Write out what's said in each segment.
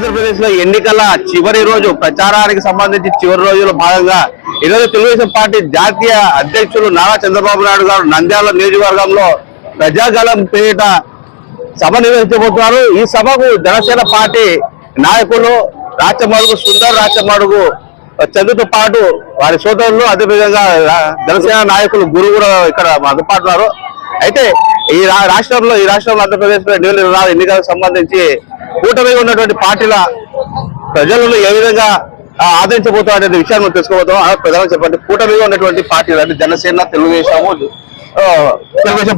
ఆంధ్రప్రదేశ్ లో ఎన్నికల చివరి రోజు ప్రచారానికి సంబంధించి చివరి రోజులో భాగంగా ఈరోజు తెలుగుదేశం పార్టీ జాతీయ అధ్యక్షులు నారా చంద్రబాబు నాయుడు గారు నంద్యాల నియోజకవర్గంలో ప్రజాగళం పేరిట సభ నిర్వహించబోతున్నారు. ఈ సభకు జనసేన పార్టీ నాయకులు రాచమడుగు సుందర్ రాచమడుగు చంద్రుతో పాటు వారి సోదరులు అదేవిధంగా జనసేన నాయకులు గురు కూడా ఇక్కడ అందుబాటున్నారు. అయితే ఈ రాష్ట్రంలో ఆంధ్రప్రదేశ్ లో ఎన్నికలకు సంబంధించి కూటమిగా ఉన్నటువంటి పార్టీల ప్రజలను ఏ విధంగా ఆదరించబోతున్న విషయాన్ని మనం తెలుసుకోబోతాం. ప్రధానంగా చెప్పండి, కూటమిగా ఉన్నటువంటి పార్టీలు అంటే జనసేన, తెలుగుదేశం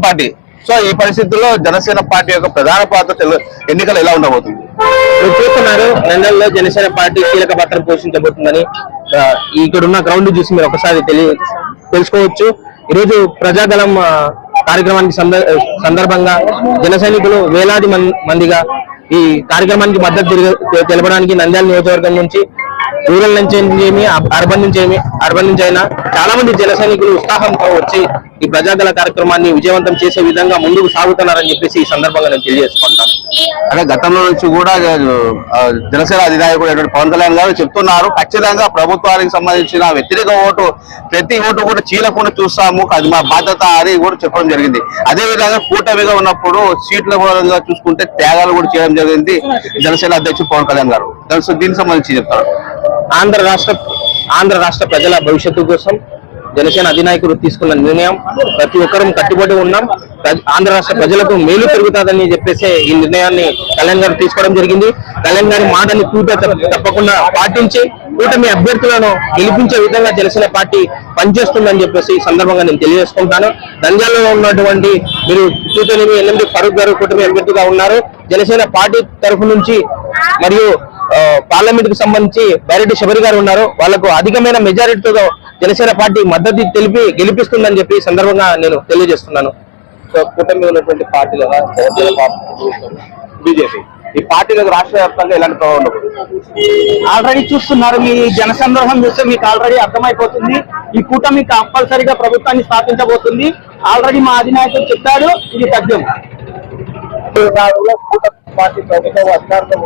పార్టీ. సో ఈ పరిస్థితుల్లో జనసేన పార్టీ యొక్క ప్రధాన పాత్ర ఎన్నికలు ఎలా ఉండబోతుంది? మీరు చూస్తున్నారు, నంద్యాలలో జనసేన పార్టీ కీలక పాత్ర పోషించబోతుందని ఇక్కడ ఉన్న గ్రౌండ్ చూసి మీరు ఒకసారి తెలుసుకోవచ్చు. ఈరోజు ప్రజాగళం కార్యక్రమానికి సందర్భంగా జన సైనికులు వేలాది మందిగా ఈ కార్యక్రమానికి మద్దతు తెలపడానికి నంద్యాల నియోజకవర్గం నుంచి, రూరల్ నుంచి ఏమి, అర్బన్ నుంచి అయినా చాలా మంది జన సైనికులు ఉత్సాహంతో వచ్చి ఈ ప్రజాగళ కార్యక్రమాన్ని విజయవంతం చేసే విధంగా ముందుకు సాగుతున్నారని చెప్పేసి ఈ సందర్భంగా నేను తెలియజేసుకుంటాను. అంటే గతంలో నుంచి కూడా జనసేన అధినాయకుడు పవన్ కళ్యాణ్ గారు చెప్తున్నారు, ఖచ్చితంగా ప్రభుత్వానికి సంబంధించిన వ్యతిరేక ప్రతి ఓటు కూడా చీలకుండా చూస్తాము, అది మా బాధ్యత అని కూడా చెప్పడం జరిగింది. అదే విధంగా కూటమిగా ఉన్నప్పుడు సీట్ల పరంగా చూసుకుంటే త్యాగాలు కూడా చేయడం జరిగింది జనసేన అధ్యక్షుడు పవన్ కళ్యాణ్ గారు. దీనికి సంబంధించి చెప్తారు. ఆంధ్ర రాష్ట్ర ప్రజల భవిష్యత్తు కోసం జనసేన అధినాయకుడు తీసుకున్న నిర్ణయం ప్రతి ఒక్కరూ కట్టుబడి ఉన్నాం. ఆంధ్ర రాష్ట్ర ప్రజలకు మేలు పెరుగుతుందని చెప్పేసి ఈ నిర్ణయాన్ని కళ్యాణ్ గారు తీసుకోవడం జరిగింది. కళ్యాణ్ గారి మాటని తప్పకుండా పాటించి కూటమి అభ్యర్థులను గెలిపించే విధంగా జనసేన పార్టీ పనిచేస్తుందని చెప్పేసి ఈ సందర్భంగా నేను తెలియజేసుకుంటాను. నంద్యాలలో ఉన్నటువంటి మీరు 8 ఫరూక్ గారు కూటమి అభ్యర్థిగా ఉన్నారు. జనసేన పార్టీ తరఫు నుంచి మరియు పార్లమెంట్ కు సంబంధించి బైరెడ్డి శబరి గారు ఉన్నారు. వాళ్లకు అధికమైన మెజారిటీతో జనసేన పార్టీ మద్దతు తెలిపి గెలిపిస్తుందని చెప్పి ఈ సందర్భంగా నేను తెలియజేస్తున్నాను. కూటమి ఉన్నటువంటి పార్టీలు బీజేపీ ఈ పార్టీలకు రాష్ట్ర వ్యాప్తంగా ఎలాంటి ప్రభావం ఉండదు? ఆల్రెడీ చూస్తున్నారు, మీ జనసందర్భం చూస్తే మీకు ఆల్రెడీ అర్థమైపోతుంది. ఈ కూటమి కంపల్సరీగా ప్రభుత్వాన్ని స్థాపించబోతుంది. ఆల్రెడీ మా అధినాయకుడు చెప్పాడు, ఇది తథ్యం. పార్టీ ప్రభుత్వం అధికారంలో